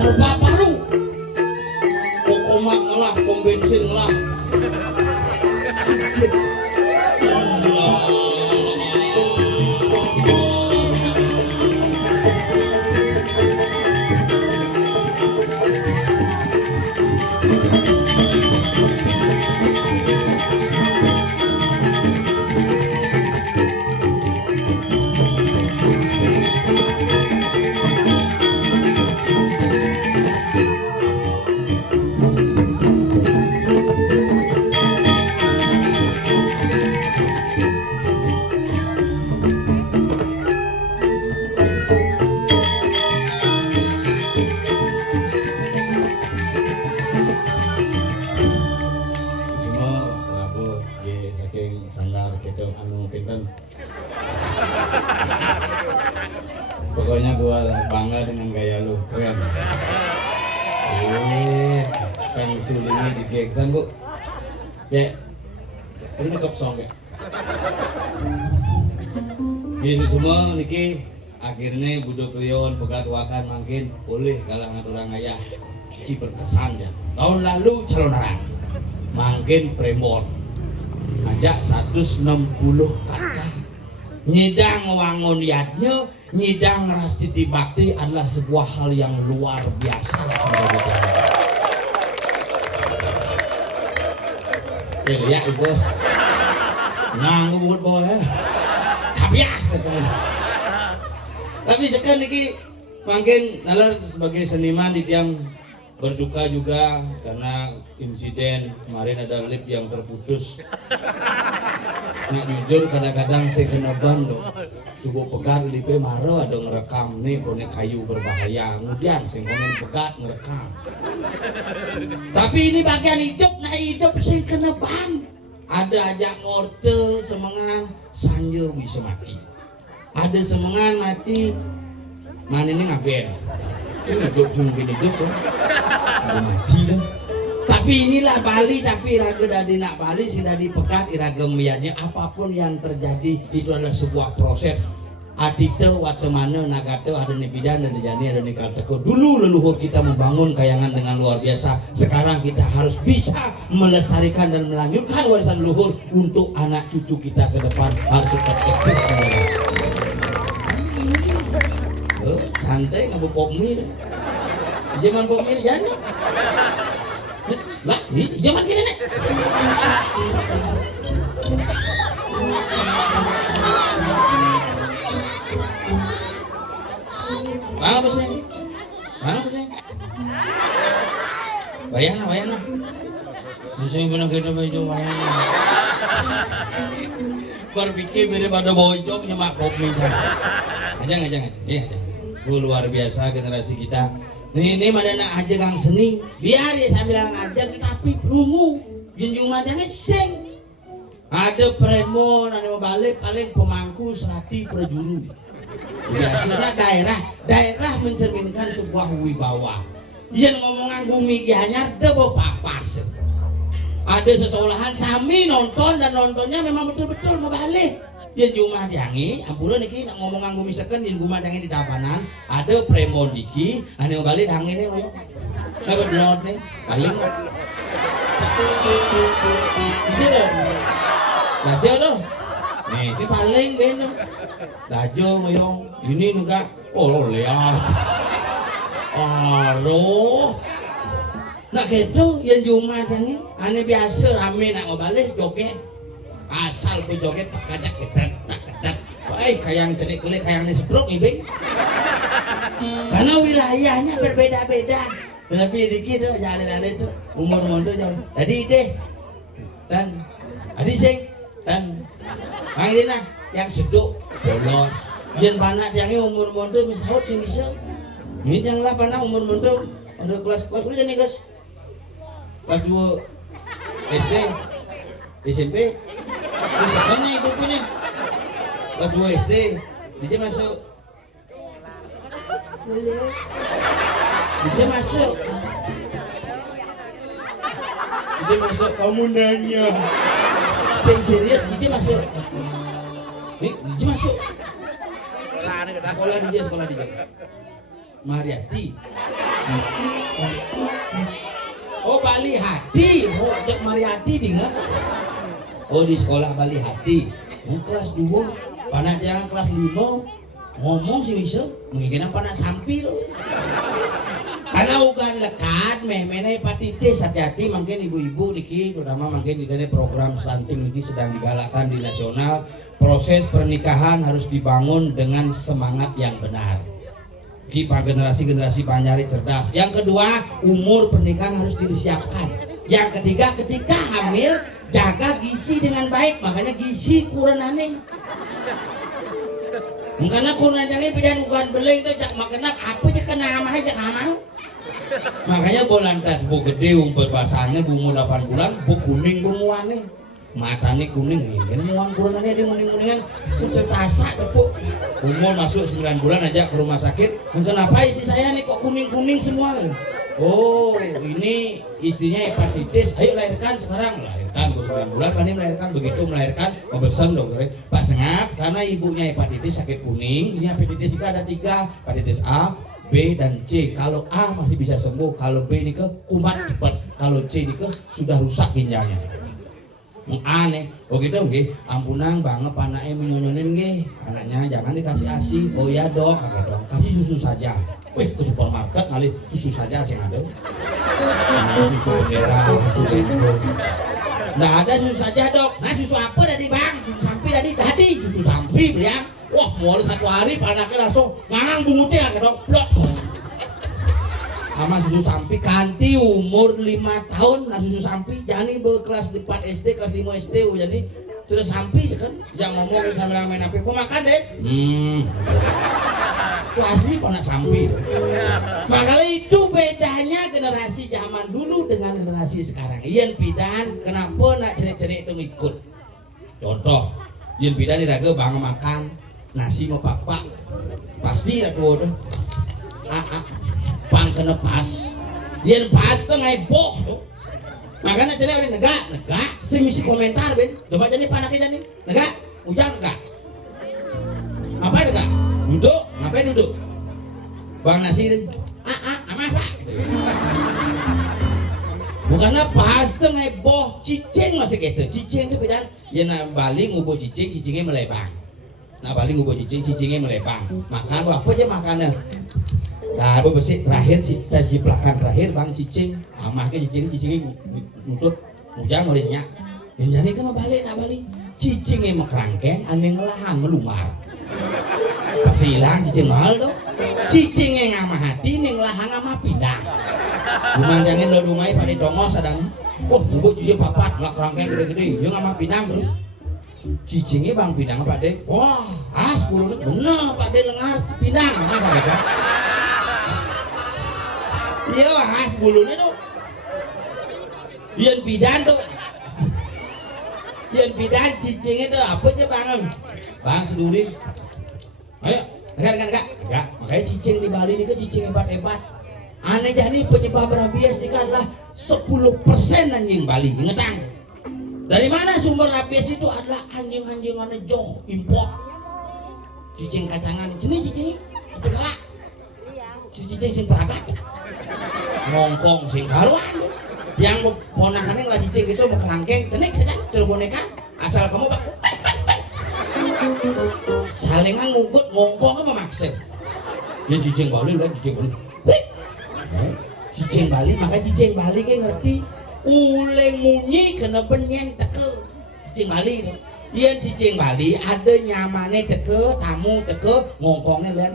serba baru. Kokomak ngelah, pom bensin ngelah. Sikit. Pokoknya gua bangga dengan gaya lu, keren. Kang Sul ini di gengsan bu. Ya, ini top song ya. Jadi semua niki akhirnya budok lion pegaduakan makin boleh kalah ngaturang ayah. Ki berkesan ya. Tahun lalu calon orang, makin premon. Ajak 160 kakak. Nyidang wangun yatnya, nyidang rastiti bakti adalah sebuah hal yang luar biasa. Ya ibu, nanggung buat boy, kabiah katanya. Tapi sekarang lagi makin nalar sebagai seniman di tiang berduka juga karena insiden kemarin ada lip yang terputus. Nak jujur kadang-kadang saya kena bandung subuh pegat lipe maro ada ngerekam nih konek kayu berbahaya kemudian saya konek pegat ngerekam tapi ini bagian hidup nah hidup saya kena ban ada aja ngorte semangan sanyo bisa mati ada semangan mati mana ini ngaben saya hidup mungkin hidup kan udah mati kan. Tapi inilah Bali, tapi iraga dari nak Bali sudah dipegat iraga miannya apapun yang terjadi itu adalah sebuah proses. Adite watemana nagate ada nebidan ada jani ada nikalteko. Dulu leluhur kita membangun kayangan dengan luar biasa. Sekarang kita harus bisa melestarikan dan melanjutkan warisan leluhur untuk anak cucu kita ke depan harus tetap eksis. Santai ngabuk pop mie. Zaman pop mie jani. Lah, zaman gini nih. Mana sih? Bayang lah. Bisa benar kita baju bayang. Berpikir mirip pada bojong nyemak kopi. Ajang. Iya, itu luar biasa generasi kita. Ini mana nak aja kang seni, biar ya sambil ngajar tapi rungu, junjung madangnya seng. Ada premon, ada mau balik paling pemangku serati prajuru. Biasanya daerah mencerminkan sebuah wibawa. Yang ngomongan bumi gianyar debo papas. Ada sesekolahan sami nonton dan nontonnya memang betul-betul mau balik. Yen Jumah Diangi, ampura niki nak ngomong nganggo miseken yen Jumah Diangi di Tabanan, ada premon diki, ane bali dangene koyo. Dapat blot nih, paling. Iki lho. Lajo lho. Nih, si paling beno. Lajo koyo ini nuga leak. Aduh. Nak gitu yen Jumah Diangi, ane biasa rame nak ngobalik joget. Asal ku joget pakajak ketat. Kayang cenik kulit kayang diseprok ibing. Karena wilayahnya berbeda-beda. Lebih dikit tuh jalan-jalan itu umur tuh jauh. Jadi deh dan adi sing dan Mairina yang seduk bolos. Yen panak yang umur tuh misaut sing bisa. Ini yang lah panak umur tuh ada kelas kuliah nih guys. Kelas 2 SD SMP. Terus sekarang ibu punya kelas 2 SD dia masuk kamu nanya sing serius dia masuk nih dia masuk sekolah dia Mariati Bali Hati, oh ajak Mariati di nggak? Oh di sekolah Bali Hati, kelas 2, panak jangan kelas 5, ngomong sih bisa, mungkin panak sampi loh. Karena ugan lekat, memena hepatitis hati-hati, mungkin ibu-ibu niki, terutama mungkin di program stunting niki sedang digalakkan di nasional. Proses pernikahan harus dibangun dengan semangat yang benar. Kita generasi panyari cerdas. Yang kedua, umur pernikahan harus disiapkan. Yang ketiga, ketika hamil jaga gizi dengan baik, makanya gizi kurang aneh. Karena kurang aneh pidan ugan beleng itu jak makan apa aja kena amah aja amang. Makanya bolantas bu gede umpet basahnya bungu 8 bulan, bu kuning bungu aneh. Matanya kuning, ini muan kurangannya dia kuning-kuningan secertasak tepuk. Umur masuk 9 bulan aja ke rumah sakit. Kenapa istri saya nih kok kuning-kuning semua? Oh ini istrinya hepatitis, ayo lahirkan sekarang. Lahirkan ke 9 bulan, pani melahirkan, begitu melahirkan pesan dokter Pak Sengap, karena ibunya hepatitis sakit kuning. Ini hepatitis itu ada 3, hepatitis A, B dan C. Kalau A masih bisa sembuh, kalau B ini ke kumat cepat, kalau C ini ke sudah rusak ginjalnya. Aneh, oh gitu nggih, ampunang banget anaknya menyonyonin nggih, anaknya jangan dikasih ASI. Oh ya dok, kakek dong, kasih susu saja. Wih ke supermarket ngali susu saja sih ada. Susu bendera, susu bento. Nggak ada susu saja dok. Nah susu apa tadi bang? Susu sampi tadi, susu sampi beliang. Wah mulai 1 hari anaknya langsung ngangang bungutnya kakek dong, blok. Sama susu sampi kanti umur 5 tahun nah susu sampi jadi kelas 4 SD kelas 5 SD jadi sudah sampi kan jangan ngomong sama main HP makan deh asli panas sampi. Makanya itu bedanya generasi zaman dulu dengan generasi sekarang. Ian pidan kenapa nak cerik-cerik itu ngikut contoh Ian pidan diraga bang makan nasi mau pak pasti dah tuh pang kena pas yang pas tuh ngai boh tuh makanya cerai orang negak semisi komentar ben coba jadi panaknya jadi negak ujang negak apa negak duduk ngapain duduk bang nasirin ama apa bukannya pas tuh ngai boh cicing masih gitu cicing tuh bedan ya na Bali ngubo cicingnya melebang nah Bali ngubo cicingnya melebang makan apa aja makannya. Nah, apa besi terakhir caci pelakan terakhir bang cicing, amahnya cicing nutut mujang ngorinya. Yang jadi kan balik cicingnya mekerangkeng, aneh ngelahan melumar. Pasti hilang cicing mahal dong. Cicingnya ngamah hati, neng ngelahan ngamah pindang. Gumandangin lo dumai pada dongos adanya. Wah, bubuk cicing papat, nggak kerangkeng gede-gede, dia ngamah pindang terus. Cicingnya bang pindang Pak De. Wah, 10 bener Pak De lengar pindang, apa kata? Iya wah, 10-nya tuh Yan bidan tuh Yan bidan cicingnya tuh apa aja bang selurin ayo, enggak makanya cicing di Bali ini ke cicing hebat-hebat aneh jadi penyebab rabies ini adalah 10% anjing Bali ingetang dari mana sumber rabies itu adalah anjing-anjingannya joh import cicing kacangan jenis cicing tapi kalah cicing sing peragat ngongkong sing karuan yang ponakannya ngelah cicing gitu mau kerangkeng cenik saja celuh boneka asal kamu pak salingan ngugut ngongkong kan memaksa ya cicing Bali cicing Bali maka cicing Bali kayak ngerti uleng munyi kena penyen teke cicing Bali itu iya cicing Bali ada nyamannya teke tamu teke ngongkongnya lihat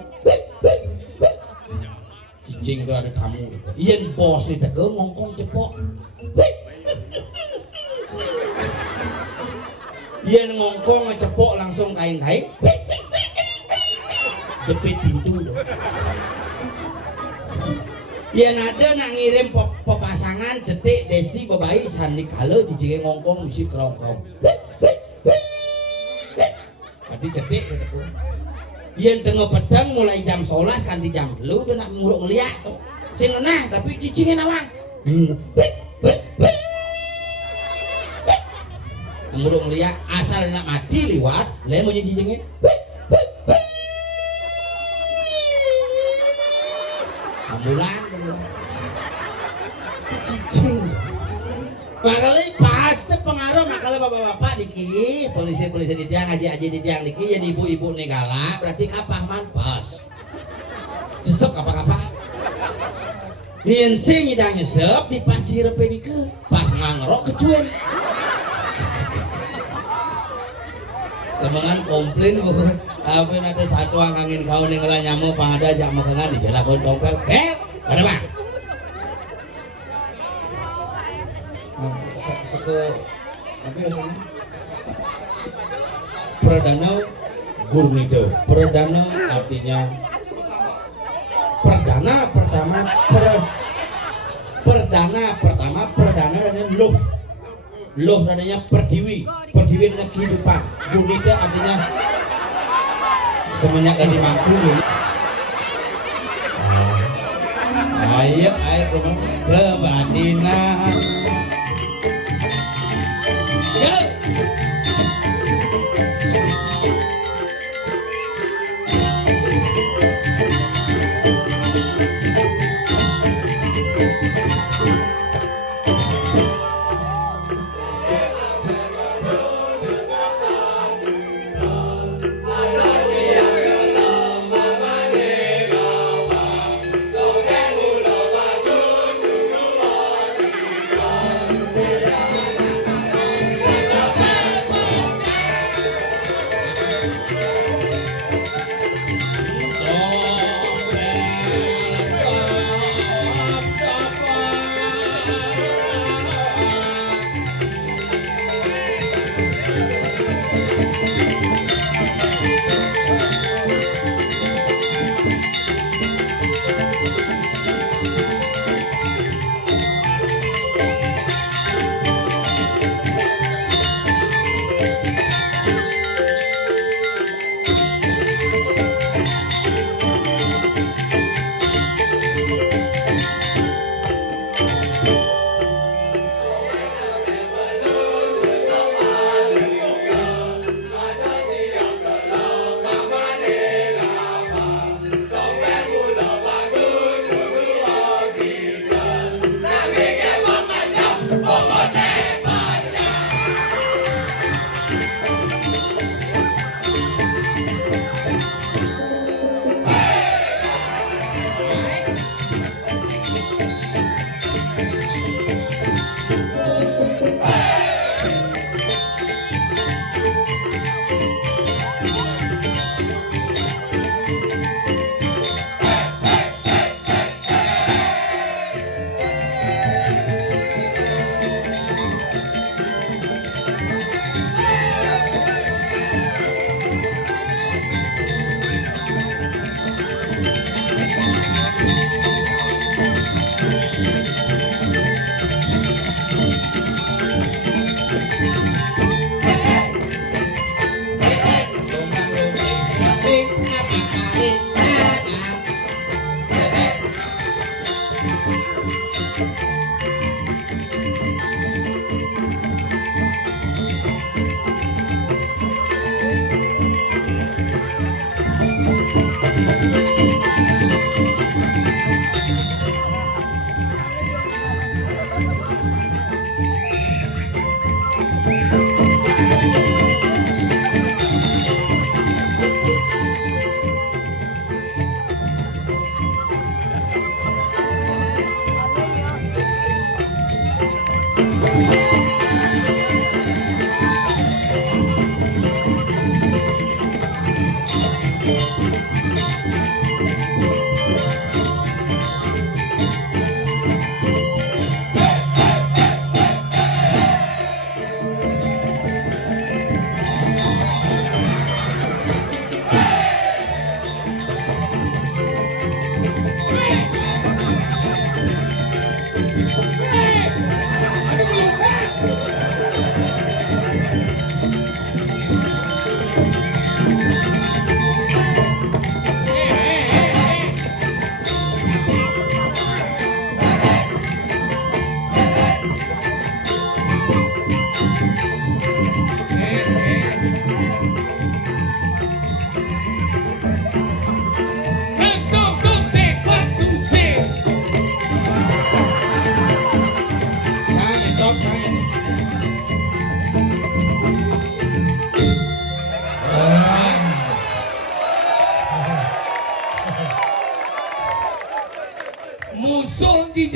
cicing itu ada tamu iyan bos nih tege ngongkong cepok iyan ngongkong cepok langsung kain-kain jepit pintu iyan ada nak ngirim pepasangan cetik desti bebayi sandi kala cicingnya ngongkong mesti kerongkong tadi cetik itu yang tengah pedang mulai jam 11 kan di jam lu tuh nak nguruk ngeliat tuh sing nah tapi cicingnya nawang nguruk ngeliat asal nak mati liwat lain mau cicingnya ambulan cicing Makanya pasti pengaruh makanya bapak-bapak diki polisi-polisi di tiang aja di tiang diki jadi ibu-ibu negala berarti kapah man pas sesep kapah-kapah miensing nyidang nyesep di pasir pedike pas ngangrok kecuan semangan komplain bu tapi nanti satu angin kau nih ngela nyamuk pangada jamu kangen di jalan kau tompel ada bang seke apa ya sana perdana gurnido perdana artinya perdana pertama perdana dan loh adanya pertiwi adalah kehidupan gurnido artinya semenjak dari mangkul ayo ke Badina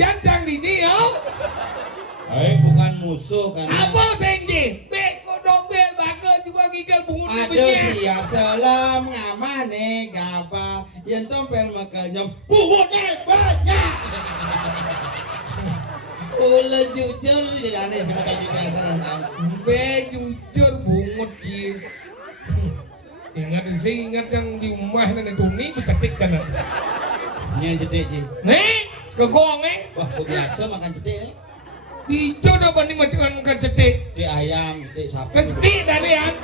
jancang ini yo. Bukan musuh kan. Apa senje? Beko dombel baga juga gigel bungut Aduh siap selam ngamane gapa yang tompel makanyam bungutnya banyak. Ulah jujur di aneh sebagai dasar. Be jujur bungut ki. Ingat sih ingat yang di rumah nenek Tuni bercetik kan. Ini yang cetek sih. Nih, sekegong Wah, biasa makan cetek nih. Hijau dapat nih macam makan cetek. Cetek ayam, cetek sapi. Mesti dalian.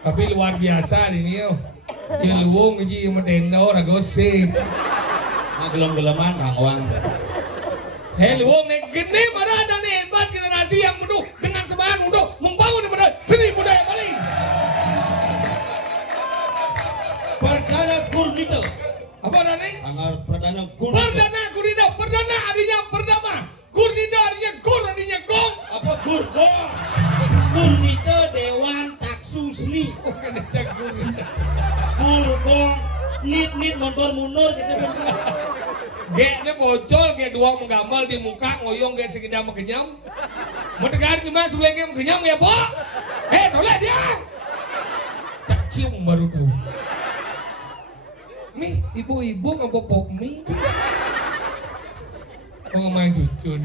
Tapi luar biasa ini yo. Dia luwung aja medendo ragose. Nah, gelem-geleman kangwang. Luwung nih gede pada ada nih hebat generasi yang penuh dengan semangat untuk membangun daripada seni budaya Bali. Perdana Gurnito. Apa nih? Sangat Perdana Gurnito. Perdana Gurnito. Perdana artinya pertama. Gurnito artinya gur artinya gong. Apa Gurgo? Gurnito Dewan Taksu Seni. Oh kan ada Gurnito. Gurgo nit motor mundur gitu kan. Geknya bocol, kayak dua menggambar di muka, ngoyong kayak segini sama kenyam. Mau tegar gimana sebelumnya kenyam ya, Bo? Toleh dia! Tak cium baru tahu. Mi, ibu-ibu ngapa pop mie? Oh, main cucun.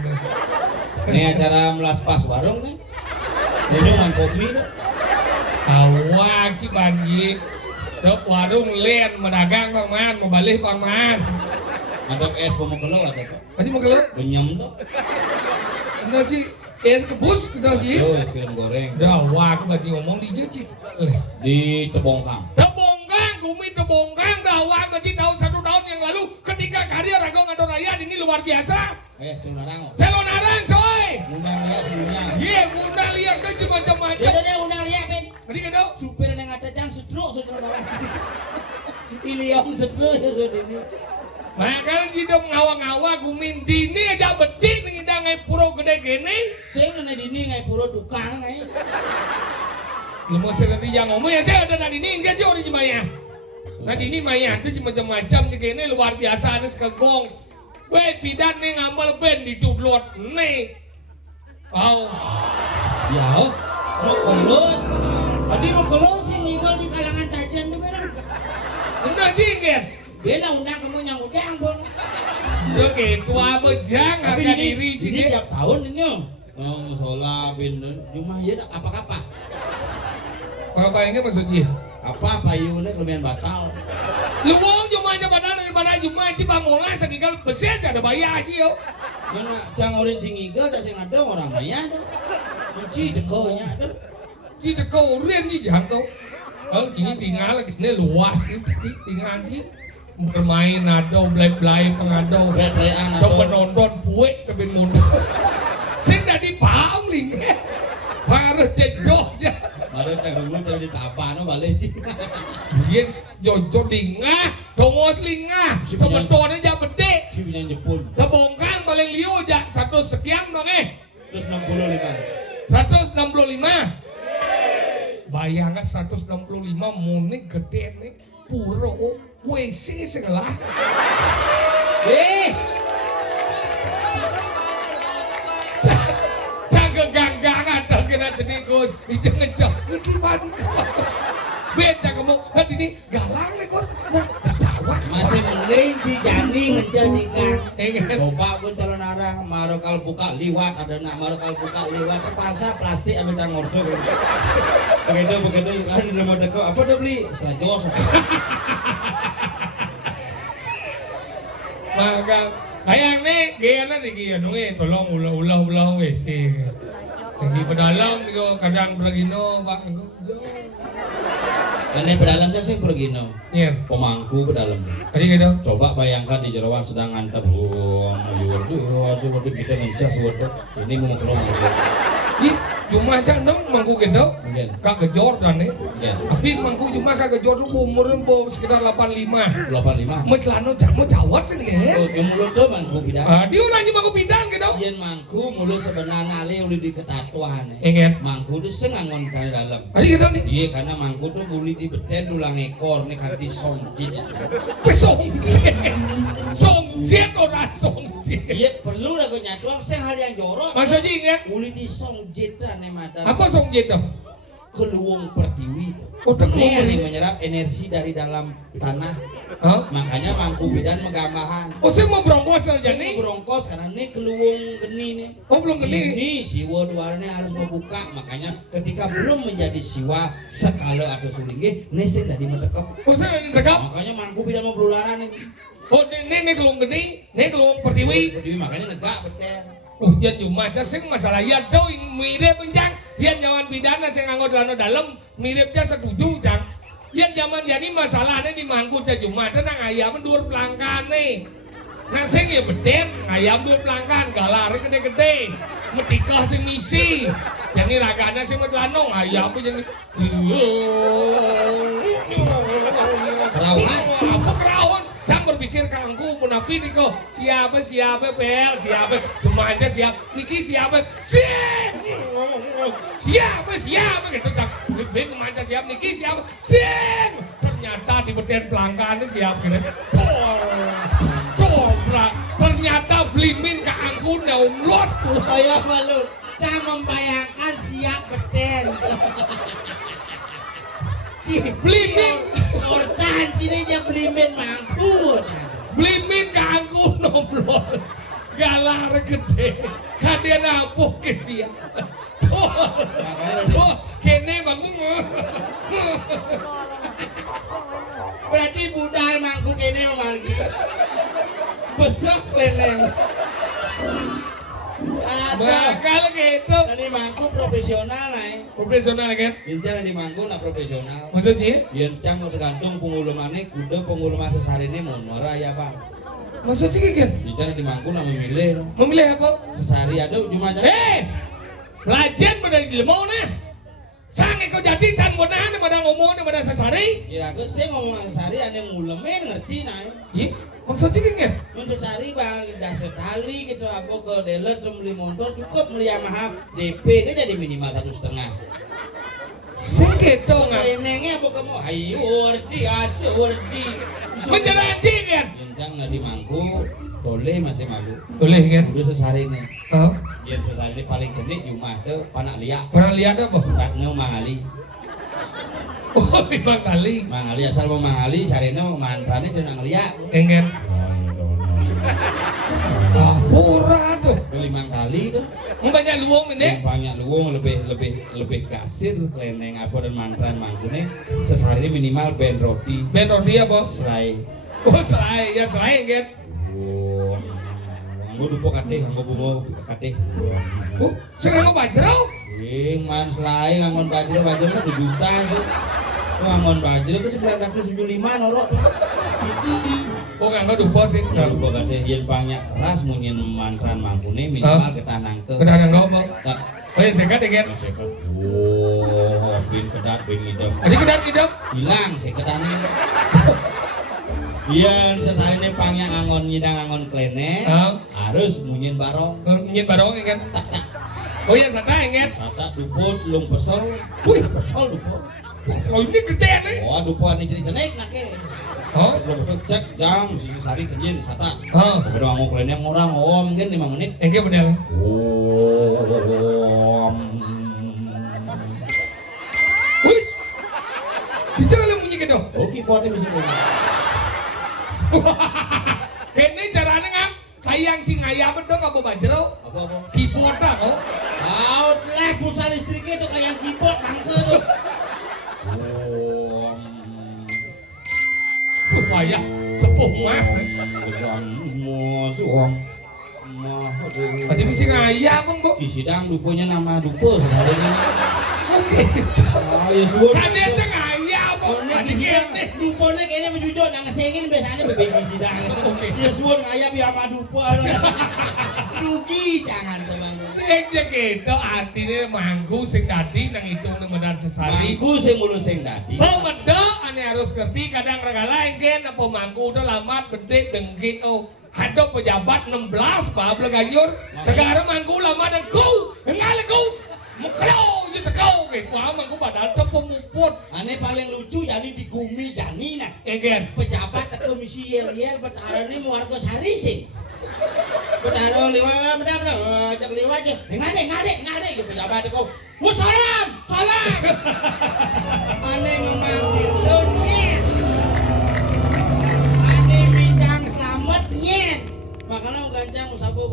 Ini acara melas pas warung nih. Minum pop mie dah. Awak, Cik Banji. Dok warung len, medagang Bang Man, mau balik Bang Man. Ada es pemukelo ada pak. Tadi mau keluar? Benyam tuh. Enggak Cik, es kebus kita Cik. Oh, es krim goreng. Dawak berarti ngomong di Cik. Di Tebongkang. Tebongkang, Gumi Tebongkang, dawak berarti tahun 1 tahun yang lalu ketika karya Rago Ngado Raya ini luar biasa. Celonarang. Celonarang coy. Undang lihat sebelumnya. Iya, undang lihat tuh macam-macam. Udah undang lihat Ben. Tadi kan dok. Supir yang ada jang sedruk celonarang. Ini yang sedruk ya sudah ini. Makanya hidup ngawang-ngawang Gumi dini aja bedik ngidang ngai puro gede gini. Saya nana dini ngai puro tukang ngai. Lu mau sekali yang ngomong ya saya ada nadi ini enggak sih orang Jemaya. Nadi ini Maya itu macam-macam nih kayaknya luar biasa ada sekegong. Baik bidan nih ngamal ben ditudlot nih. Oh. Ya, mau kelut. Tadi mau kelut sih ngigol di kalangan tajan tuh benar. Enggak jingkir. Bela undang kamu yang udang bon. Oke, tua bejang Tapi harga ini diri sini. tiap tahun ini. Oh, musola bin Jumat ya apa-apa. Apa ini maksudnya? Apa payune lumayan batal. Lu mau Jumatnya badan daripada Jumat sih bangunan segigal besi aja ada bayar aja yo. Mana jangan orang singigal tak sing ada orang maya ada. Kunci dekonya ada. Ci dekau ren ni jangan tau. Kalau ini tinggal ini luas ini tinggal sih. Bermain ado, belai-belai pengado, Belai-belayan do ado. penonton buik ke ben mundo. Sing dari paam ling. Harus jejoknya. Baru tak dulu tadi ditapa no balik sih. Dia jojo lingah, dongos lingah, sebenarnya aja gede. Si yang Jepun. Lebongkang paling liu aja 100 sekian dong Terus 65. 165. Bayangkan 165 munik gede nih, puro WC segala. Jaga ganggangan dah kena jenikus, dijengejak, niki bani. Beca kamu, kan ini galang nih kos, nah dijawab. Masih mending si Jani ngejadikan. Ingat. Coba pun calon arang, marokal buka liwat ada nak marokal buka liwat terpaksa plastik ambil tang ordo. Begitu kan di rumah deko apa udah beli selajos. Maka kayak nih, gaya nih gaya nungi, tolong ulah WC. Lagi pedalam nih kadang beragino pak. Ini pedalam kan sih pergi no. Iya. Pemangku pedalam. Tadi gitu. Coba bayangkan di jerawan sedang ngantap sayur, coba kita ngencas buat ini mau keluar. Ih, Cuma aja dong mangku gitu. Nggih. Kagak Jordan nih. Nggih. Tapi mangku cuma kagak Jordan umur sekitar 85. 85. Mecelano mau cawat sih nih. Oh, yang mulut tuh mangku bidan. Dia orangnya mangku bidan gitu. Yen mangku mulut sebenarnya ali udah diketatuan. Ingat. Mangku tuh sengangon kali dalam. Ada gitu nih. Iya karena mangku tuh boleh dibeten tulang ekor nih kan disongjit. Songjet orang songjet. Iya perlu lah gue nyatuang sing hal yang jorok. Masa sih ingat? Boleh disongjitan nih madam. Apa songjet dong? Keluung pertiwi. Oh, Ini yang menyerap energi dari dalam tanah. Hah? Makanya mangku bidan megambahan. Oh, saya mau berongkos aja Saya nih. mau berongkos karena ini keluung geni nih. Oh, belum gede. Ini siwa duarnya harus membuka. Makanya ketika belum menjadi siwa sekala atau sulinggi, ini sing dari mendekap. Oh, saya lagi dekap. Makanya mangku bidan mau berularan ini. Oh, ini kelung gede, ini kelung pertiwi. Pertiwi makanya negak betul. Oh, ya cuma aja sing masalah ya tuh mirip bencang. Yang nyawan pidana sing nganggo celana dalam miripnya setuju cang. Yang zaman jadi masalahnya di mangku aja cuma ada nang ayam dur pelangkan nih. Nang sing ya beden ayam dur pelangkan galar gede-gede. Metikah sing misi. Jadi ragana sing medlanong ayam jadi Kerawan. apa kerawan? Cang berpikir kangku menapi nih kok siapa bel siapa cuma aja siap niki siapa siapa gitu cang lebih aja siap niki siapa ternyata di beden pelanggan siap gitu ternyata blimin ke angku los Kayak malu. Saya membayangkan siap beden. Blimin. Ortan cini aja blimin mangku. blimin ke angku los galar gede kan dia nampuk ke siap tuh kene bangun Berarti budal mangku kene margi. Besok leneng. Ada. bakal gitu Tadi mangku profesional nih. profesional kan Intinya di mangku nak profesional. maksud sih Yen cang mau tergantung pengulumannya kuda penguluman sesari ini mau nora ya bang. maksud sih kan Intinya di mangku nak memilih. memilih apa Sesari ada cuma aja. pelajar pada di lemau nah sang kau jadi tan bodoh pada ngomong pada sasari Ya aku sih ngomong sesari ada yang ngulemin ngerti nih. iya maksud sih kan Sesari bang dah sekali gitu apa ke dealer tuh beli motor cukup beli Yamaha DP kan jadi minimal 1,5. sih gitu nggak Lenengnya apa kamu? Ayo wardi asyik wardi. menjadi anjing kan Yencang nggak di mangku boleh masih malu. boleh kan Udah sesari nih. oh Yang sesari ini paling jenik Yumah tuh panak liak. pernah lihat apa Rakno mangali. oh 5 kali Mangali asal mau mangali sarino mantrane cenah ngeliak. engen pura tuh 5 kali tuh. banyak luang ini Banyak luwung lebih kasir kleneng apa dan mantran mangkune sesari ini minimal ben roti ben roti apa selai. oh selai ya selai kan Oh. Anggo dupo kateh, anggo bungo kateh. oh sekarang bajrau Sing man selai ngangon bajro 1 juta sih. Ngangon bajro ke 975 norok tuh. oh nggak dupo sih Kalau dupo kateh yen banyak keras mungkin mantran mangkune minimal ketanang ke. kena nggak apa Kat. oh ya sekat ya kan Seket. Oh, bin kedat bin idem. jadi kedap hidup Hilang seketane. Yen sesarine pangnya ngangon nyidang ngangon klene. Harus munyin barong. nyet barong ya kan oh iya santai ya kan Sata duput lung pesel. Wih. Pesel duput. oh ini gede nih Oh, duput ini jenik nake. oh Lung pesel cek jam sisi sari kenjin sata. oh Kalau ngomong klene ngurang mungkin 5 menit. enggak bener Om. wis bisa kalau bunyi gitu Oke, kuatnya bisa bunyi. kene caranya kan kayak cing ayam dong apa bajrau Apa-apa? keyboard kok Outlet pulsa listriknya itu kayak keyboard mangke tuh. Pupaya sepuh mas tadi bisa ngayam bang bu Di sidang duponya nama dupo sebenarnya. oke Oh ya suwun. kan dia ceng ayam bu Oh, ini bagi sidang. Dupone kene menjujur nang ngesengin biasanya bagi sidang. Oke. Ya suwun aya biar dupo. Rugi jangan teman. Sing jeketo artine mangku sing dadi nang hitung nang Medan Sesari. Mangku sing mulu sing dadi. Oh medok ane harus ngerti kadang regala engken apa mangku udah lamat bedek dengki oh ada pejabat 16 bah Ganyur negara mangku lama dan ku enggak ku muklo gitu kau kayak wah mangku padahal tuh pemuput Ane paling lucu jadi di Gumi Jani nah. engken Pejabat komisi yel-yel betarane mau warga sari sih. Betaro liwat benar cak liwat aja. Ngade gitu pejabat kau. Mu salam. Ane ngemandir dunia. Ane bincang selamat nyet. Makanya gancang musabo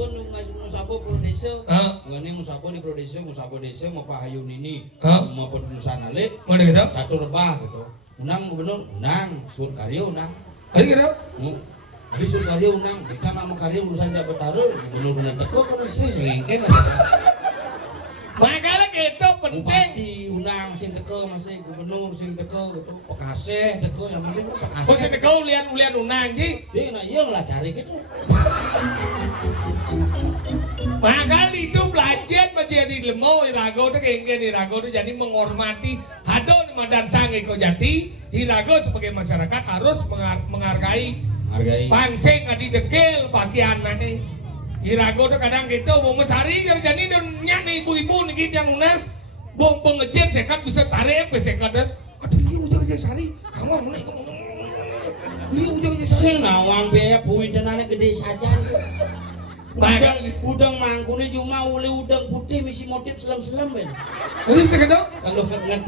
pro desa. Ngene musabo di pro desa mau pahayun ini. Mau pendudusan alit. mau deh gitu Catur rebah gitu. Unang gubernur, unang, sur karya unang. ada gitu Di sur karya unang, di kan sama karya urusan jak betaru, gubernur bener teko kan sih sengengken. makanya gitu penting Bupati unang sing teko masih gubernur sing teko gitu, Pekaseh teko yang penting kan kok sih Pekaseh. kau lihat unang ji Sih nah iya lah cari gitu. makanya itu belajar menjadi lemau Irago itu engken Irago itu jadi menghormati hadon Medan Sange kau jati Irago sebagai masyarakat harus menghargai Hargai. pangsing adi dekil pakaian nanti Irago tuh kadang gitu mau mesari jadi nyak nih ibu-ibu nih yang unas bong pengejen sekat bisa tarik sekat ada liu jaga sari kamu mau naik liu jaga sari Sing nawang biaya buih tenane gede saja. Udang mangkune cuma oleh udang putih misi motif selam-selam ben. ini bisa gitu Kalau nget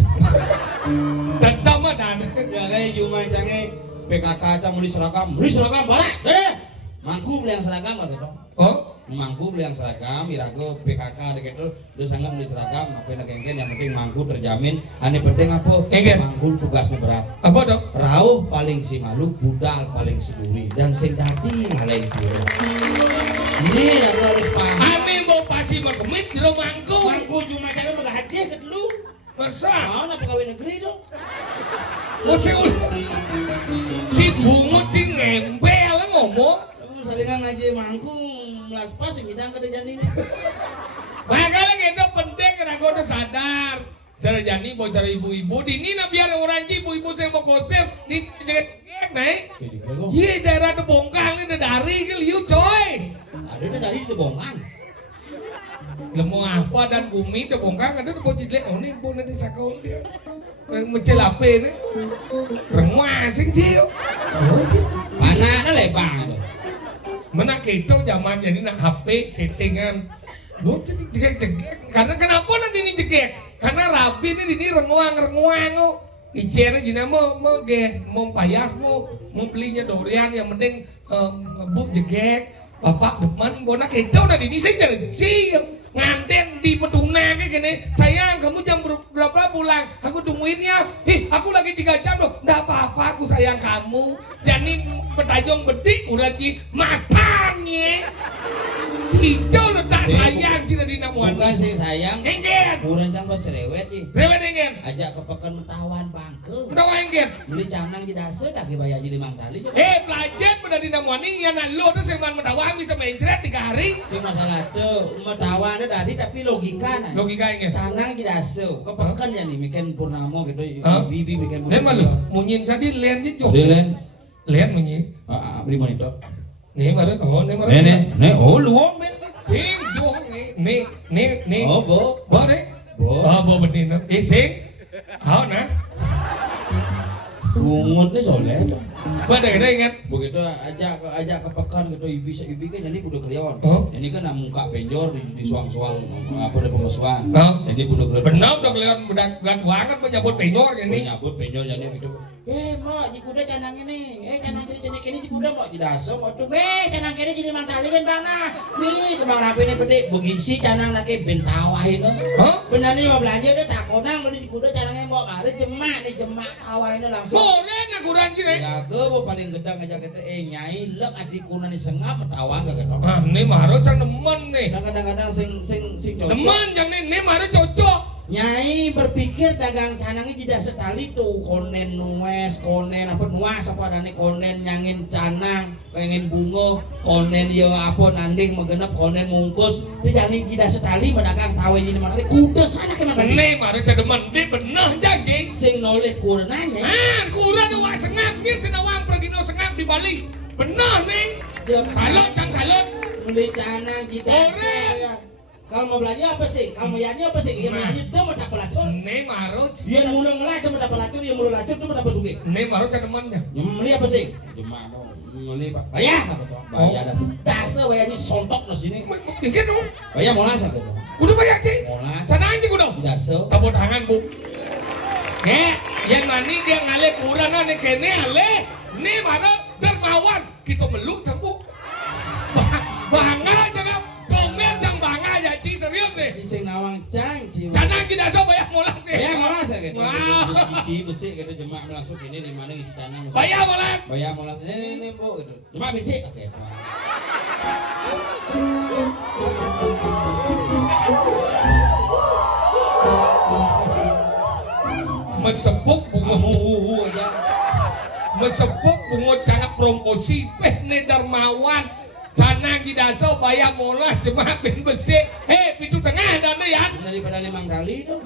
tetap mah dan ya kayak cuma cange PKK aja beli seragam barak deh. Mangku beli yang seragam gitu. oh Mangku beli yang seragam, irago PKK gitu. Terus sangat beli seragam, apa yang penting mangku terjamin. Ane penting apa? Engken. Mangku tugasnya berat. apa dong Rauh paling si malu, budal paling si duri, dan sing tadi ngalahin kira. Ini aku harus paham. ane mau pasti mau kemit di rumahku Mangku cuma cara menghaji ke dulu. masa Mau nak pegawai negeri dong. masa si bungut si ngembel ngomong Kamu salingan ngaji mangku melas pas bidang kada jani. makanya kita penting rago tuh sadar cara jani bocor ibu-ibu di ini biar orang ibu-ibu yang mau kostum di jaket naik Jadi kau. iya daerah tuh bongkang ini dari ke liu coy Ada tuh dari dibongkang. lemu apa dan bumi tuh bongkang ada tuh bocil oh nih bu nanti sakau dia mecel apa ini remah sing ciu Mana ada lebang tuh. mana kita zaman jadi nak HP settingan lu cegek karena kenapa nanti ini cegek karena rapi ini renguang oh icernya jadi mau payas mau belinya durian yang penting bu jegek bapak demen bonak kita udah ini sih jadi sih nganten di Petuna kayak gini sayang kamu jam berapa pulang aku tungguin ya aku lagi 3 jam loh nggak apa-apa aku sayang kamu jadi petajong bedik udah di matanya hijau lo tak sayang tidak dinamuan Bukan sih sayang. enggen Kurang cambah serewet sih. rewet enggen Ajak ke pekan metawan bangke. udah enggen Beli canang di dasar dah bayar jadi mangkali coba. belajar pada dinamuan ini ya nah lo tuh seman metawan bisa mencret 3 hari Si masalah tuh metawan tadi tapi logika nah. logika enggen Canang di dasar ke pekan ya nih bikin purnamo gitu. Bibi bikin Len malu munyin tadi lian jijo Len. lian munyi Beri monitor. nih baru oh nih baru Nih, oh lu men. sing jong nih Oh, bo. boleh Bo. bo benin sing hao nah Bungut nih soleh. pada kita ingat Begitu ajak ke pekan gitu ibi kan jadi budak kelion. Oh. Ini kan nak muka penjor di suang-suang apa ada pemesuan. Oh. Jadi budak kelion. benar udah kelihatan budak banget menyambut penyor ini Nyabut penjor jadi gitu. Mak, jikuda canang ini. Canang jadi ini jikuda mak didaso mak tuh. Canang kene jadi mantali kan bang nah. Nih kemang rapi ini bedek begisi canang laki bentawahin. Hah? Benar nih mau belanja deh tak konang beli jikuda canangnya mau mari jemak nih jemak tawahin langsung. boleh nak kurang sih nih Jaga bu paling gedang aja kita nyai lek adikuna nih sengap tawang gak gitu. ah nih baru cang demen nih Kadang-kadang sing cocok. demen yang nih baru cocok Nyai berpikir dagang canangnya tidak sekali tuh konen nues, konen apa nuas apa adane konen nyangin canang, pengen bungo, konen ya apa nanding megenep konen mungkus. Itu jangan tidak sekali mendagang tawe ini mana kuda sana kena tadi. Nih mari cademan di bener janji. Sing noleh kurenanya. Kurang dua sengap nih senawang pergi no sengap di Bali. Bener nih. Salut cang salut. Beli canang kita saya. Kalau mau belanja apa sih? Kalau mau yanyi apa sih? Yang belanja dia mau dapat lacur. Nih marut. Dia mulai ngelak dia mau dapat lacur, dia mulai lacur dia mau dapat sugi. Nih marut cademannya. Yang beli apa sih? Cuma mau beli pak. Bayar kata tuh. Bayar dasar. Dasar bayarnya sontok di sini. Mungkin dong. Bayar molas kata tuh. Kudu bayar sih. Molas. Sana aja kudu. Dasar. Tepuk tangan bu. Yang nani dia ngale kurang ane kene ale. Nih marut dermawan kita meluk campu. Bangga jangan komen cang bangga ya ci serius deh. Si sing nawang cang ci. Canang kita so bayar molas sih. Bayar molas ya gitu. Wow. Isi besi gitu jemaah langsung ini di mana isi canang. Bayar molas. Bayar molas. Ini bu gitu. Jemaah besi. Oke. Mesepuk bungo aja. Mesepuk bungo canang promosi pehne Darmawan. Canang di daso bayar molas jemaah ben besi. Pintu tengah dan ya. Daripada 5 kali dong.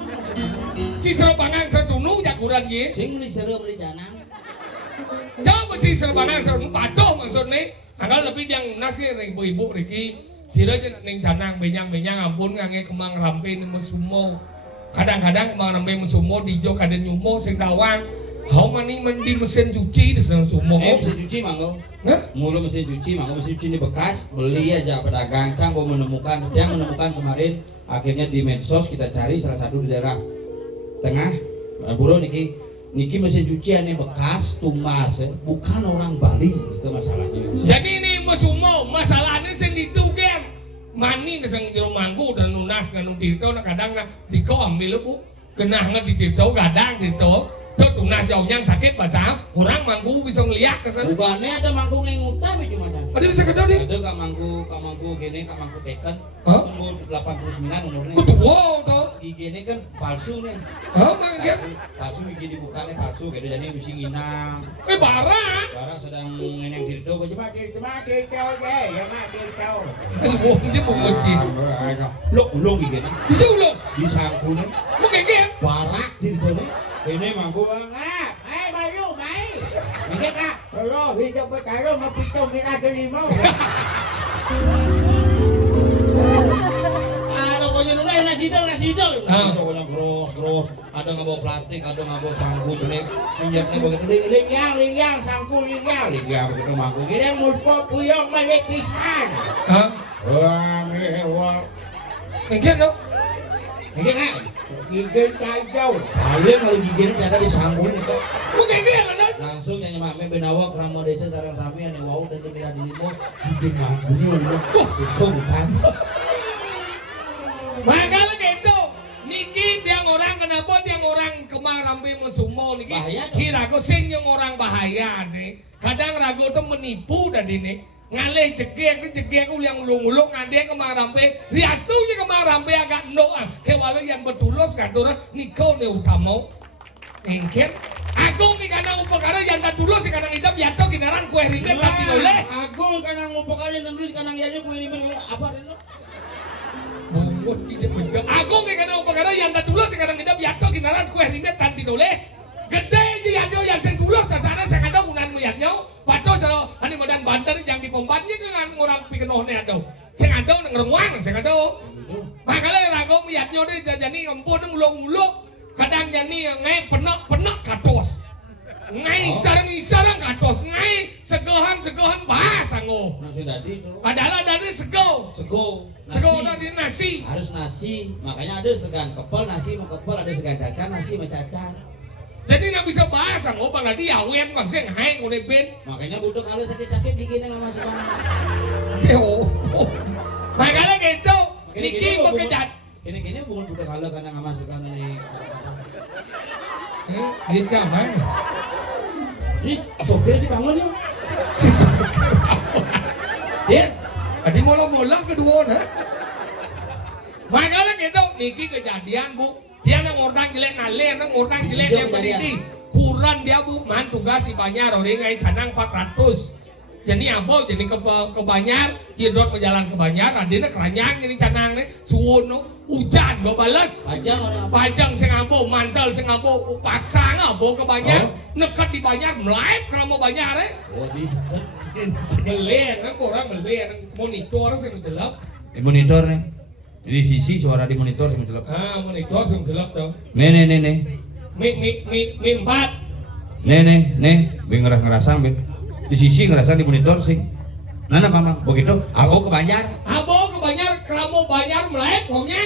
Si serobangan sertunu jakuran ye. Sing beli seru beli canang. Coba si serobangan sertunu patuh maksudnya. Anggal lebih yang nasi ibu-ibu Riki. Sira aja ning canang benyang ampun ngange kemang rampe ning musumo. Kadang-kadang kemang rampe musumo dijo kaden nyumo sing dawang. Hau mani mandi mesin cuci di sana sumo. Mesin cuci manggo. Hah? Mulu mesin cuci manggo mesin cuci ini bekas beli aja pedagang cang gua menemukan kemarin akhirnya di medsos kita cari salah satu di daerah tengah buro niki mesin cuci ini bekas tumas bukan orang Bali itu masalahnya. Jadi ini musumo masalahnya sing ditugen mani sing jero manggu dan nunas nganu tirto kadang diko ambil bu genah nge di tirto gadang tirto. Tuh tunas jauhnya sakit bahasa orang manggu bisa ngeliat kesan. Bukannya ada manggu yang utama cuma ada. Ada bisa kedua deh. Ada kak manggu gini kak manggu teken. Hah? Umur 89 umurnya. Betul wow tau. Gigi ini kan palsu nih. Hah mangga. Palsu gigi dibukanya palsu gitu jadi mesti nginang. Barang. Barang sedang ngeneng diri tuh baju mati kau deh ya mati kau. Wong dia mau ngeci. Lo ulung gigi ini. Itu loh. Disangkunin. Mau kayak Barak diri tuh nih. Ini manggu banget. Bayu, baik. Ini kak. Kalau hidup bertaruh mau pitong kita terima. Ada konyol nunggu nasi dong. Konyol gros. Ada nggak bawa plastik, ada nggak bawa sangku celik. Minjaknya begitu. Lingyang, sangku lingyang begitu manggu. Kita muspok puyong balik pisan. Hah? Wah, mewah. Mungkin dong. Ini kak. Gigit kacau. Paling kalau gigit ternyata disambung itu. Mungkin dia lah. Langsung nyanyi mame benawa kramo desa sarang sami ane wau dan dimira di limo gigit manggunya udah. Besok bukan. Makanya gitu. Niki tiang orang kenapa tiang orang kemar rambi mesumo niki. Kira ko sing yang orang bahaya nih. Kadang ragu tuh menipu dari ini. Ngalih cekek yang ulung-ulung ngade kemarampe riastunya kemarampe agak noa kewalau yang betulus kantoran nikau ne utama engket agung nih kanang upakara yang tak dulu si kanang hitam jatuh kinaran kue ringan tapi oleh agung kanang upakara dan dulu si kanang yanyo kue ringan apa reno bungkut cijek bencok agung nih kanang upakara yang tak dulu si kanang hitam jatuh kinaran kue ringan tapi oleh gede aja yang sen dulu sasana saya ada gunan meyaknya pato sa ani modan bandar yang dipombatnya dengan orang pikenohne ado. Sing ado nang renguang sing ado. Makale rago miatnyo de jajani empun ngulung-ngulung kadang jani ngai penek katos. Ngai sareng-sareng katos, ngai segohan bahasa ngo. Nasi dadi itu. Padahal dadi sego. Sego Dadi nasi. Harus nasi. Makanya ada segan kepel nasi mau kepel, ada segan cacar nasi mau cacar. Jadi nggak bisa bahasa ngo bang tadi awen bang sing hai ngone ben. Makanya butuh kalau sakit gigi nggak masukkan. Makanya gitu. Niki mau kejat. Kini bukan butuh kalau karena nggak masukkan ini. Dia caman. Ih, sopir dibangun yuk. Dia. Tadi mola kedua nah. Makanya gitu. Niki kejadian bu. Dia nang ngordang jelek naler, nang ngordang jelek Hijau yang kejadian. pendidik. Kuran dia bu, man tugas si Banyar, orang ngai canang 400. Jadi abo jadi ke Banyar, hidrot berjalan ke Banyar, adina keranyang jadi canang nih, suwono, hujan gak balas. Pajang orang apa? Pajang sing abo, mantel sing abo, paksa ngabo ke Banyar, Oh. nekat di Banyar, melaip kerama Banyar Oh di seket. Melihat, kan orang melihat, monitor sing jelek. Di monitor nih. Di sisi suara di monitor sih mencelap. Monitor sing jelek dong. Nih. Mi 4. Nih. Gue ngerasa ambil. Di sisi ngerasa di monitor sih. Nana mama, begitu. Aku ke Banjar. Abo ke Banyar, keramo Banyar melaip, wongnya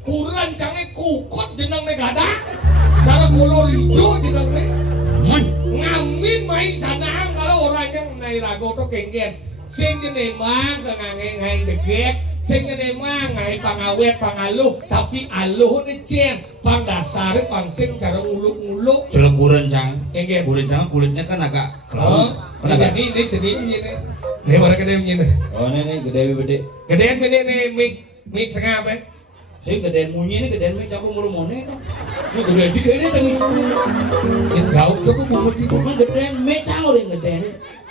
kurang canggih kukut jeneng negada. Cara kolor hijau jeneng nih. Ngamin main canang kalau orangnya naik rago tuh kengken. Sing jeneng mang ngai jegek, sing jeneng mang ngai pangawet pangaluh, tapi aluh ni cen, pang dasar pang sing cara nguluk-nguluk. Celuk kuren cang. Kengken. Kuren cang kulitnya kan agak Oh, Kan agak. jadi ini sedih begini. Nih mana gede begini. Oh nih gede gede. Gedean begini nih mik setengah apa? Saya gedean munyi nih gedean mie cakup ngurumone kan. Ini gedean juga ini tangis. Ini gauk coba bumut sih. Ini gedean mie cakup yang gedean.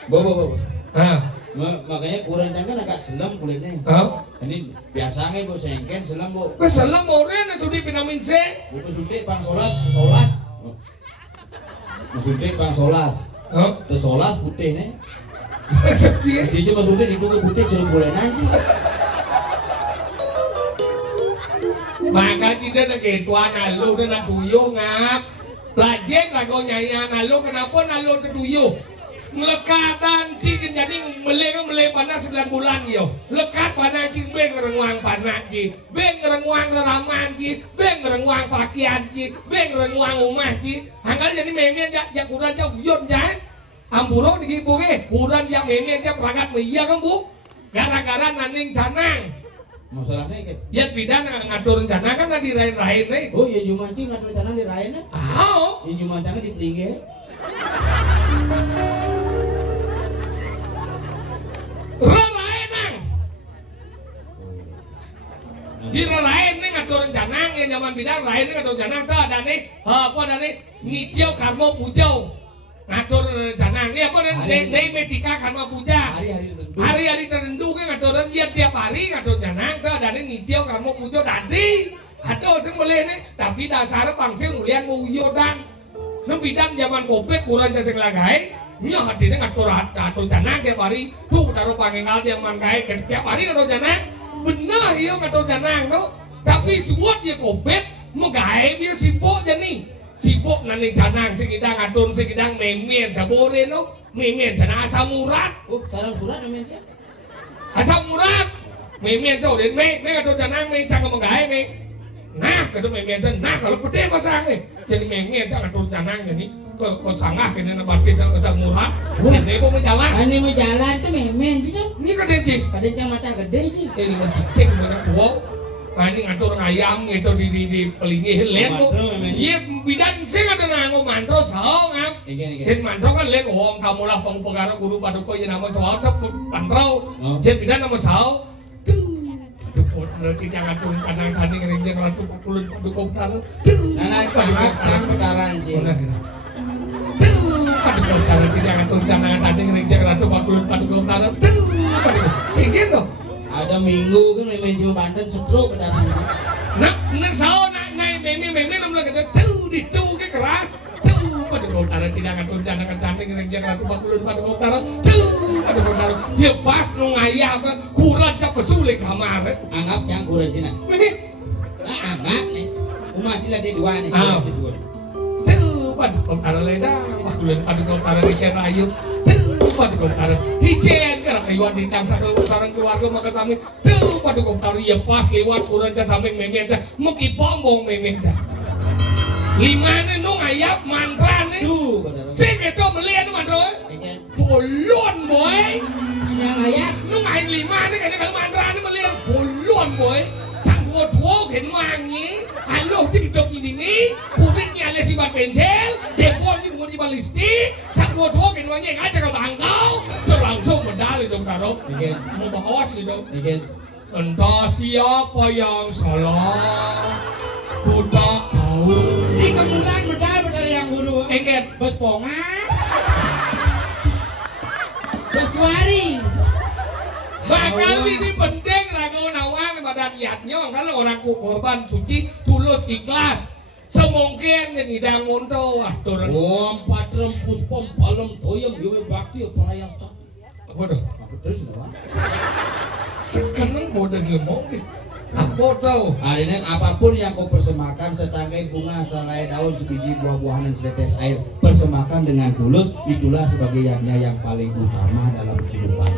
Bawa. Ah, Makanya kuren cang kan agak selam kulitnya. oh. Ini biasanya bu sengken selam bu. Salam orang na sudi vitamin C. Bu suntik pang solas. Suntik pang solas. Oh, Terus solas putih nih. resepsi. Jadi cuma suntik di buku putih jeruk bulenan sih. Maka cina na ketuan alu na tuyo ngap. Belajar lagu nyanyian alu kenapa alu tuyo? Melekatan cing jadi melek panas 9 bulan yo. Lekat panas cing beng renguang panas cing. Beng renguang reraman cing. Beng renguang pakaian cing. Beng renguang rumah cing. Hanggal jadi memen jak kurang jak uyon jangan. Ampuro digibu ke kurang jak memen jak perangkat meia kan bu. Gara-gara naning canang. Masalahnya kayak. Ya bidan ngatur rencana kan di lain-lain nih. Oh ya jumancing ngatur rencana di Raina. Ah, Ya jumancangnya di Plige. rarain nang. Di rarain nih ngatur rencana yang zaman bidan lain nih ngatur rencana tuh ada nih apa ada nih nityo karmo pujau ngatur rencana ini apa nih medika karma puja. Hari-hari tertentu. Hari-hari tertentu kan ngaturan dia tiap hari ngatur rencana tuh ada nih nityo karmo pujau dadi. Aduh, saya boleh nih, tapi dasarnya pangsil mulian mau uyodan. Nang bidan zaman Covid kurang sing lagai, nya hadine ngatur canang tiap hari. Tuh taruh pangengal dia mangkai tiap hari ngatur canang. Bener ieu ngatur canang tuh. Tapi semua dia Covid menggawe dia sibuk jadi. Sibuk nani canang sing idang ngatur sing idang memen sabore no. Memen cenah asam urat. Oh, salam surat namanya siapa? Asam urat. Memen tuh den me ngatur canang me cang menggawe me. Nah, kalau memen nah kalau pede pasang nih. Jadi memen cang ngatur canang jadi ke sanggah kena nabapis asam urat. Ini mau jalan. Ini mau jalan tuh memen sih tuh. Ini kan cing. Kadang cang mata gede sih. Ini mau cicing mana wow. Nah ini ngatur ayam itu di pelingi lihat kok. Iya bidan sing ada nanggo mantro sao ngap. Yen mantro kan lihat wong kamu lah pengpegara guru paduka yang nama sao ada mantro. Yen bidan nama sao. Paduka taruh tidak ngatur canang tadi ngerinjeng ratu pakulun paduka taruh. Nana paduka cang putaran sih. Paduka taruh tidak ngatur canang tadi ngerinjeng ratu pakulun paduka taruh. Paduka tinggi dong. Ada minggu kan memen cuma Banten stroke putaran sih. Nah sao naik meme namanya kata tuh di tuh ke keras tuh pada utara tidak ngatur canang cantik ngerinjeng ratu pakulun paduka utara tuh pada utara ya pas nu ngayah apa kurang cap pesulik kamar Anggap cang kuren cina. ini Anggap nih. Umat sila di dua nih. tuh pada utara ledang pakulun paduka utara di Serayu tuh pada utara hijau kerayuan di tang sarang keluarga maka sami tuh pada utara ya pas lewat kurang cap samping meme aja muki pombong meme aja limane nu ngayap mantra nih Tuh benar. sing itu melihat mantra Ikan. bolon boy Yang layak. nu main limane kan kalau mantra nih melihat bolon boy sanggup dua ken wangi alo tidak ini nih kupingnya les ibat pensel debol ini bukan ibat listrik sanggup dua ken wangi ngajak ke bangkau terus langsung medali dong taruh Ikan. mau bawas gitu Ikan. entah siapa yang salah ku tak tahu Di kemulan medal dari yang guru. Ingat. Bos pongan. Bos juari. Bakal ini penting ragu nawang pada niatnya kan orang korban suci tulus ikhlas. Semungkin yang hidang monto atur. Patrem puspom palem toyem yuwe bakti perayaan sak. Apa dah? Aku terus dah. Sekarang bodoh ngomong nih. Apa tahu? Hari ini apapun yang kau persembahkan setangkai bunga, selai daun, sebiji buah-buahan dan setetes air, persembahkan dengan tulus, itulah sebagai yang paling utama dalam kehidupan.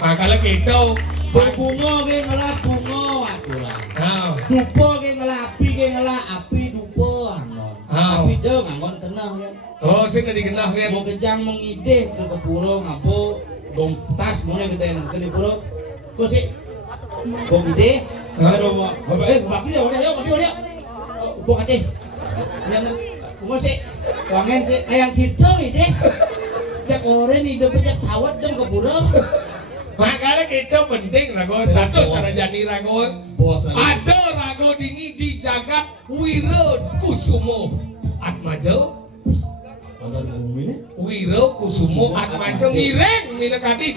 Makanya gitu. Berbunga ke ngelak bunga aturan. Dupa ke ngelak api dupa angon. Api dong angon tenang ya. Oh, sih nggak dikenal kan? Mau kejang mengide ke kepuro ngapo dong tas mau gede ke di puro. Kau sih kau gede? Kalau mau bagi dia udah. Kau gede. Ya nak. Kau sih wangen sih kayak gitu ide. Jak orang ni dia banyak cawat dong ke puro. Makanya kita penting rago satu cara jadi rago. Ada rago dini di jagat Wiro Kusumo Atmajo. Wiro Kusumo Atmajo mireng minakadi